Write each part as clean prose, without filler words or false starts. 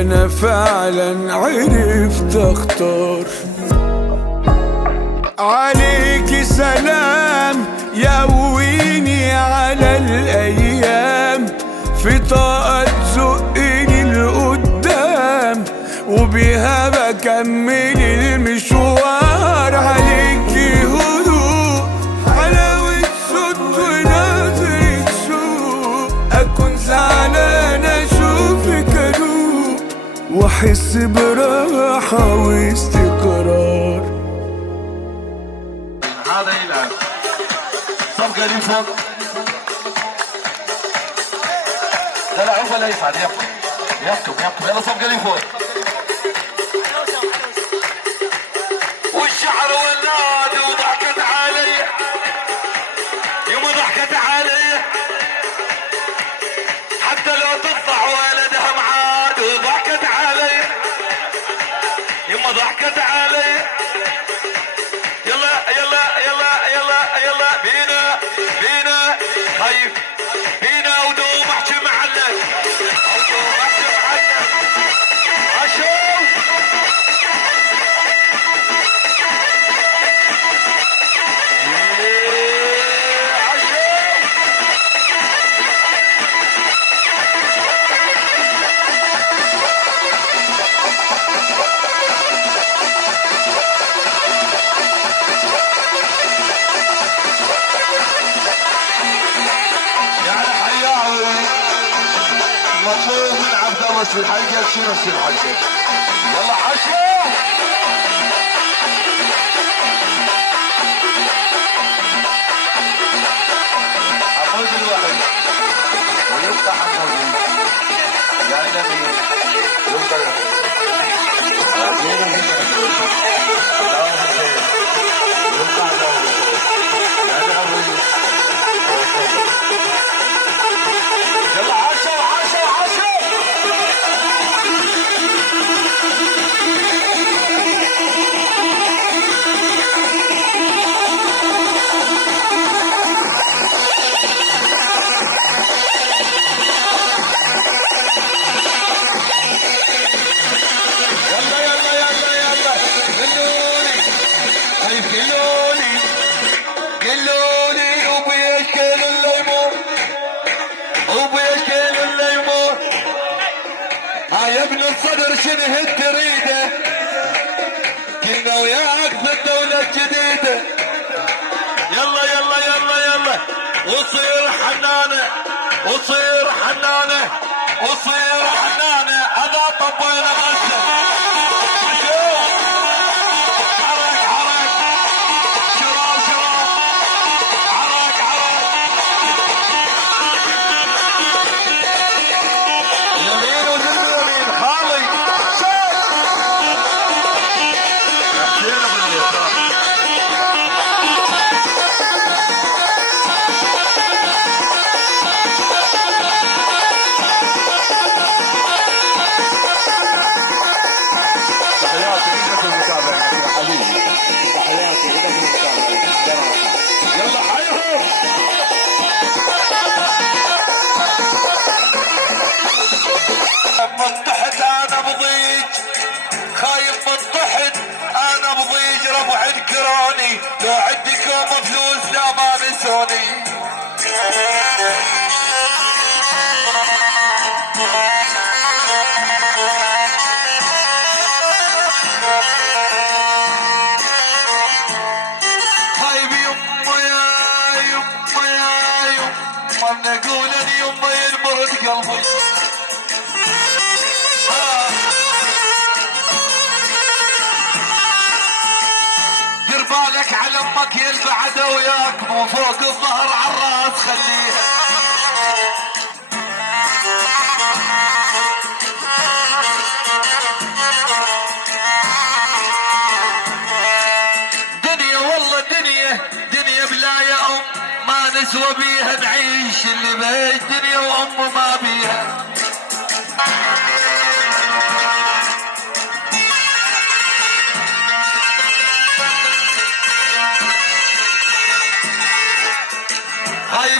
انا فعلا عرفت اختار. عليكي سلام يقويني على الايام، في طاقة تزقني لقدام وبيها بكمل المشوار. عليكي هدوء حلاوة صوت ونظرة سوق، اكون زعلان اشوفك ادوق واحس براحة واستقرار. هذا يلعب صفقة لي فوق. لا عقبة لا يفعل، يحكم يلا صفقة لي فوق. والشعر والناد وضحكت علي يوم ضحكت علي، حتى لو تقطع ولدها معاد وضحكت علي يوم ضحكت علي. يلا يلا يلا يلا يلا بينا خايف بينا ودوم احكي معلق اشوف مطلوب من عبد الله في الحلقه شنو في الحلقه. يلا عشرة عمود الوحيد ويفتح النبي يا نبي يفتح يا ابن الصدر شنو تريده، كنا وياك في الدولة الجديدة. يلا يلا يلا يلا وصير حنانة وصير حنانة وصير حنانة. هذا طبينا غزة طحت انا بضيج خايف من طحت انا بضيج ربع الكراني لو عندكم فلوس لا ما نسوني. خايف يمه يا يمه يا يمه نقول يمه ينبرد قلبي. دير بالك على امك يلبع عدوياك مو فوق الظهر عالراس خليها. دنيا والله دنيا بلا يا ام ما نسوى بيها نعيش اللي بيش دنيا وام ما بيها. هاي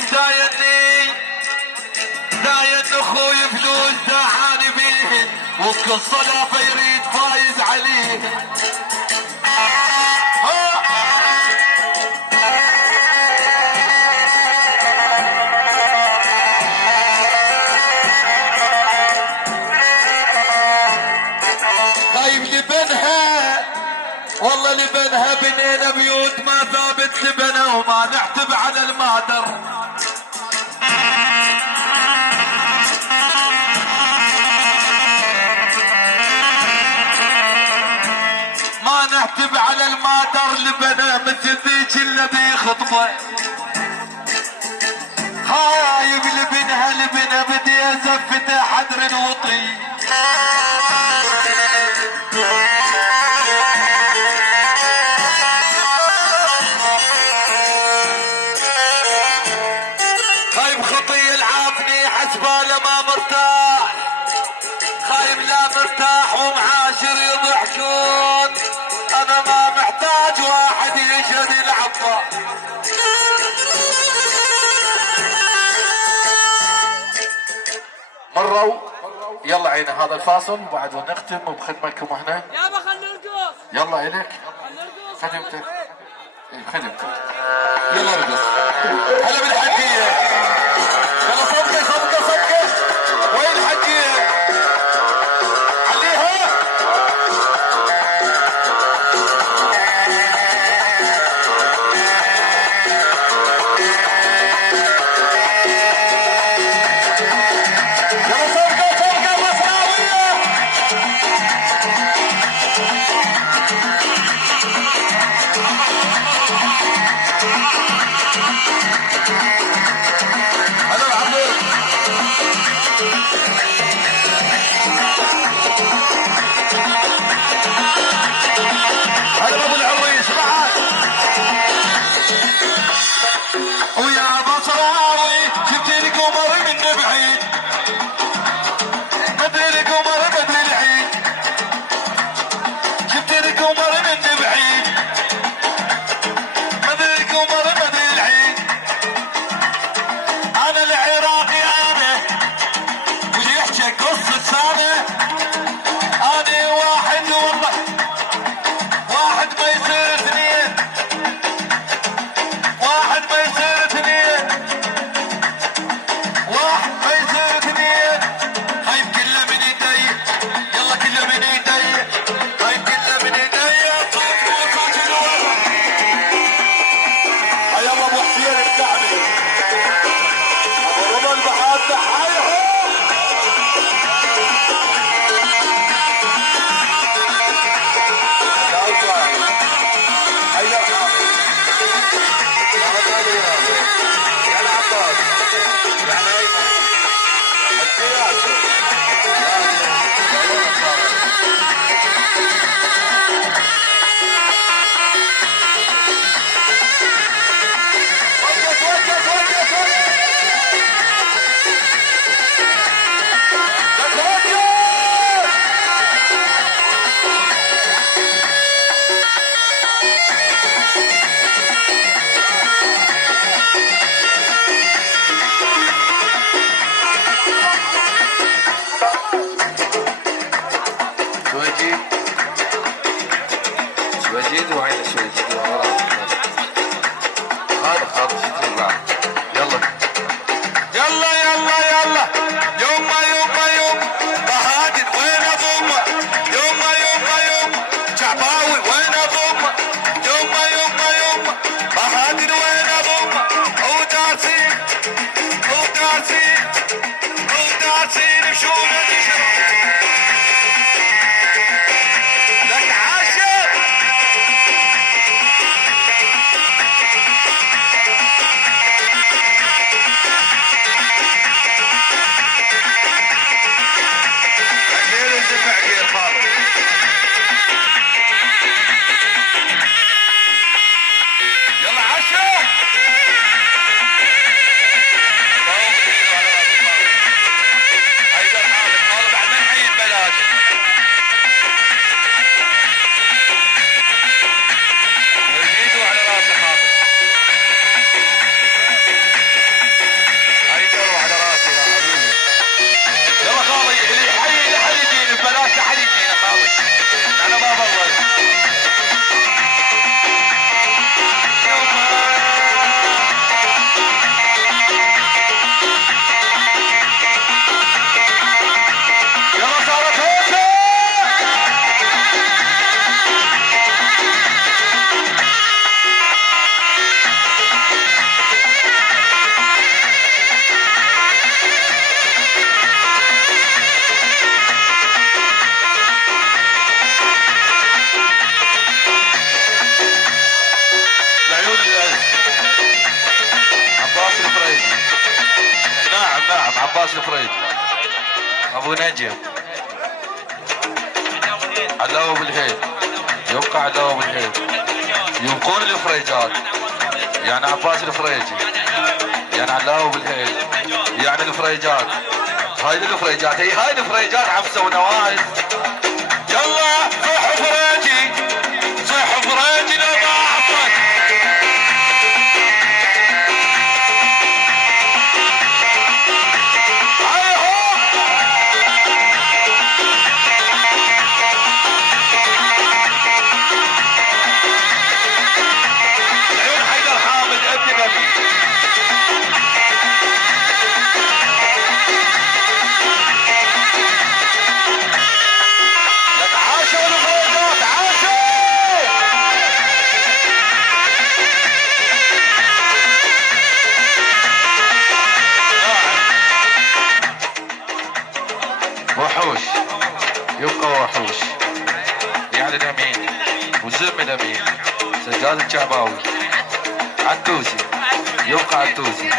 داين اخوي فلوس داعاني بيهن وكل صلابه يريد فايز عليه. خايب لبنها والله لبنها بنينا بيوت ما ثابت لبنا وما نعتب على المادر. ما نعتب على المادر لبنا مثل ذيك الذي خطبه. خايب لبنها لبنا بدي ازفته حدر وطي. خايب خطي العافني حسباله ما مرتاح. خايب لا مرتاح ومعاشر يضحكون. انا ما محتاج واحد يشهد العفا. مروا يلا عينا هذا الفاصل وبعد نختم بخدمتكم احنا. يابا خلنا نرقص. يلا الك خدمتك. خدمتك يلا ارقص. هلا بالحجيه. يلا صبقه صبقه صبقه. وين الحجيه؟ عليها. عباس الفريج، ابو نجم، علاوة بالهيل، يبقى علاوة بالهيل، يبقون الفريجات، يعني عباس الفريجي، يعني علاوة بالهيل، يعني الفريجات، هاي الفريجات، هاي الفريجات عبسة ونواعز. يلا صح فريجي، صح فريجي لو ما عطت. هاي هو العيون حيدر حامد ابن نبي. لك عاشوا الفريجات، عاشوا. وحوش، يبقى وحوش، يعني الامين وزم الامين سجاد الشعباوي، عدوسي، يبقى عدوسي،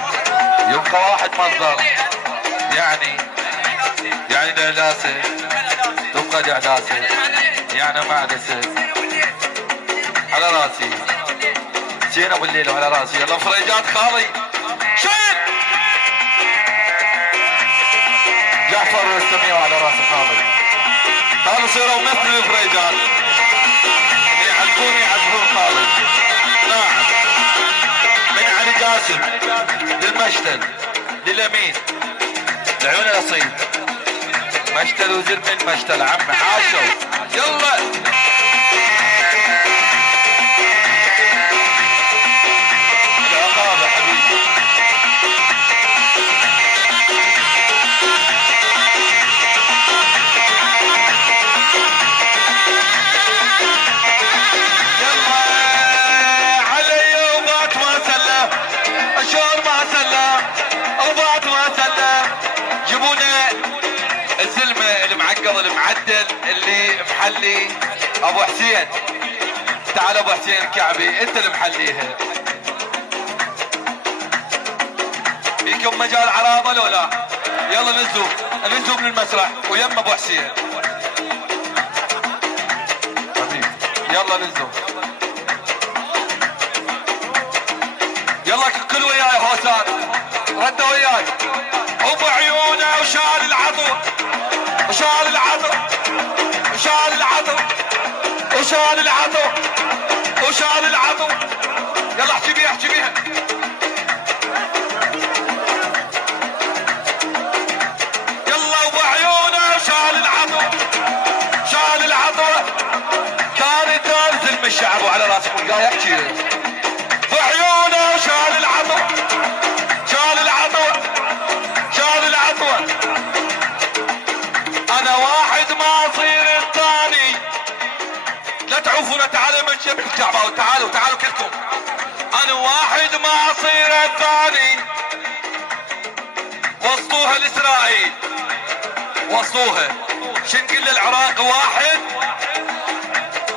يبقى واحد مصدر، يعني دعداسه، تبقى دعداسه، يعني معدسه، على راسي زين ابو الليل وعلى راسي. يلا فريجات خالي شيل جعفر والسميع على راس خالي. قالوا صيروا مثل الفريجات، يعذبون خالد. نعم، من علي قاسم للمشتل للامين، العيون الاصيل، مشتل وزر من مشتل، عم عاشوا. يلا العقابة حبيبي. شلون ما سلم وبعد ما سلم. جيبونا الزلمه المعقد المعدل اللي محلي ابو حسين. تعال ابو حسين الكعبي، انت اللي محليها. فيكم مجال عرابه لو لا؟ يلا ننزلوا من المسرح ويم ابو حسين حبيبي. يلا ننزلوا، يلا كل وياي هوسات، ردوا وياي. ابو عيونه وشال العطر، وشال العطر، وشال العطر، وشال العطر، وشال العطر. يلا احكي بيها، احكي بيها. يلا ابو عيونه وشال العطر، شال العطر. كان تنزل من الشعب وعلى راسك والقاي يحكي. بعيونه شال العطر، شال العطر، شال العطر. انا واحد ما اصير الثاني. لا تعوفونا، تعالوا من شبه الكعباوي، تعالوا كلكم. انا واحد ما اصير الثاني. وصلوها لاسرائيل، وصلوها. شنقل للعراق واحد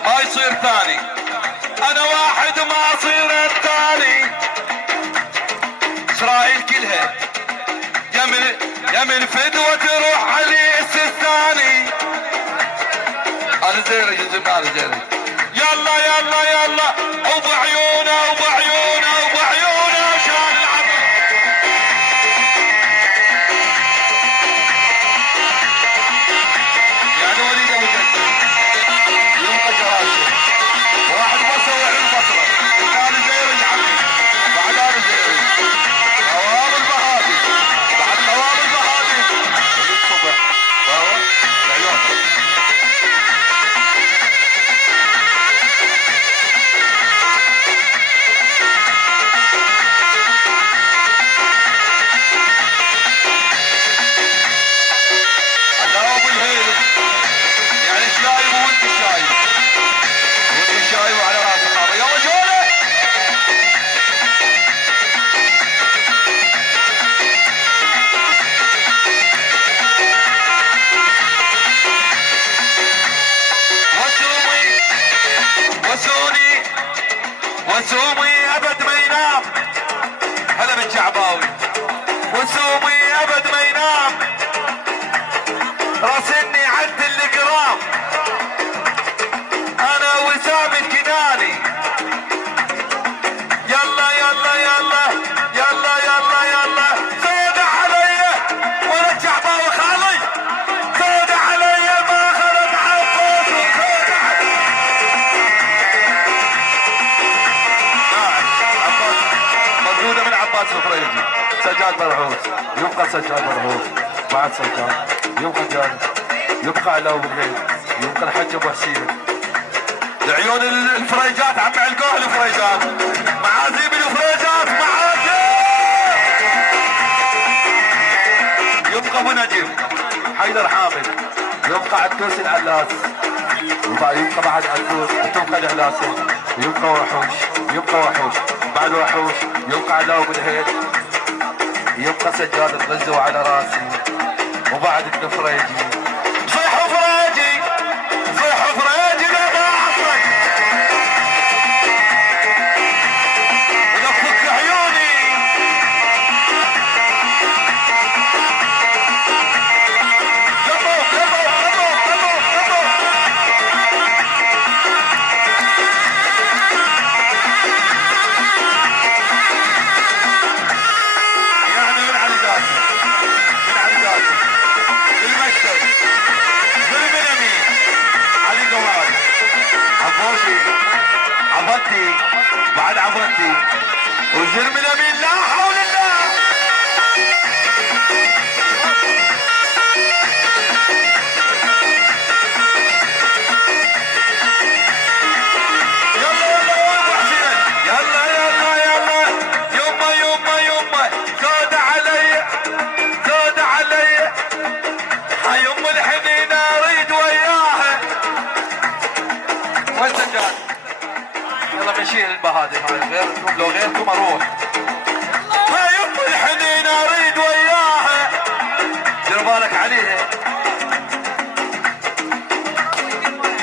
ما يصير ثاني. انا واحد ما اصير الثاني. اسرائيل كلها يمن فدوة تروح علي السيستاني. انا زيري جزمنا على زيري. يلا يلا يلا ابو عيونه ابو عيونه ابو عيونه شال العطر. يعني وليد ابو جدة يبقى جراشه واحد بصر وعين بصره. الثاني زيري يا عمي، بعد انا زيري. خواب البهادي، بعد خواب البهادي وليد صبح وهو العيون. وسومي ابد ما ينام. هلا بالشعباوي. وسومي ابد ما ينام. سجاد برعوث، يبقى سجاد برعوث، بعد سجاد، يبقى جاد، يبقى علاء بالهيل، يبقى الحج ابو حسين. لعيون الفريجات عم علقوه الفريجات، معازيم الفريجات معازيم. يبقى ابو نجيب، حيدر حامد، يبقى عدوس العلاس، يبقى بعد عدوس، تبقى العلاسه، يبقى وحوش، يبقى وحوش، بعد وحوش، يبقى علاء بالهيل، يبقى سجاد الغزه وعلى راسي، وبعد الفريجي، صيح فريجي، صيح فريجي لا ضاعتك، ولفك عيوني، لطف لطف لطف لطف لطف. يعني من علي داسم، من علي داسم للمشهد، ظلم اليمين، علي قوال، عبوشي، عبدتي، بعد عبدتي، وزلم اليمين لا حول الله. يلا يلا يا ابو حسين، يلا يلا يلا، يما يما يما، زود علي، زود علي، حيم الحنين اريد وياها. وين سجاد؟ يلا بنشيل البهادر هاي، غير لو غيركم اروح. حيم الحنين اريد وياها، دير بالك عليها.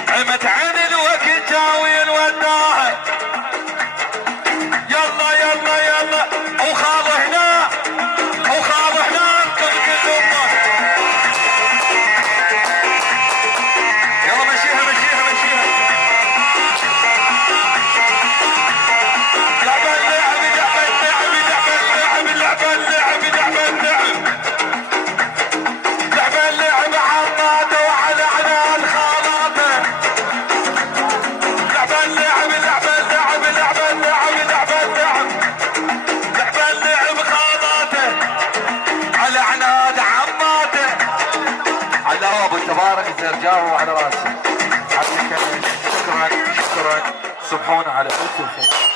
عمت عين الوقت جاوي وداها. يلا يلا يلا، وخاض هنا، وخاض هنا، انقذ كل امه. يلا مشيها مشيها مشيها. لعب اللعب لعب اللعب لعب اللعب لعب اللعب لعب اللعب. لعب اللعب عماده وعلى عنان خالاته. لعب اللعب لعب اللعب لعب اللعب لعب اللعب. لعب اللعب خالاته على عناد عماته. على ابو تبارك الزرجاوي وعلى راسي. شكرا شكرا، صبحونا على الف الخير.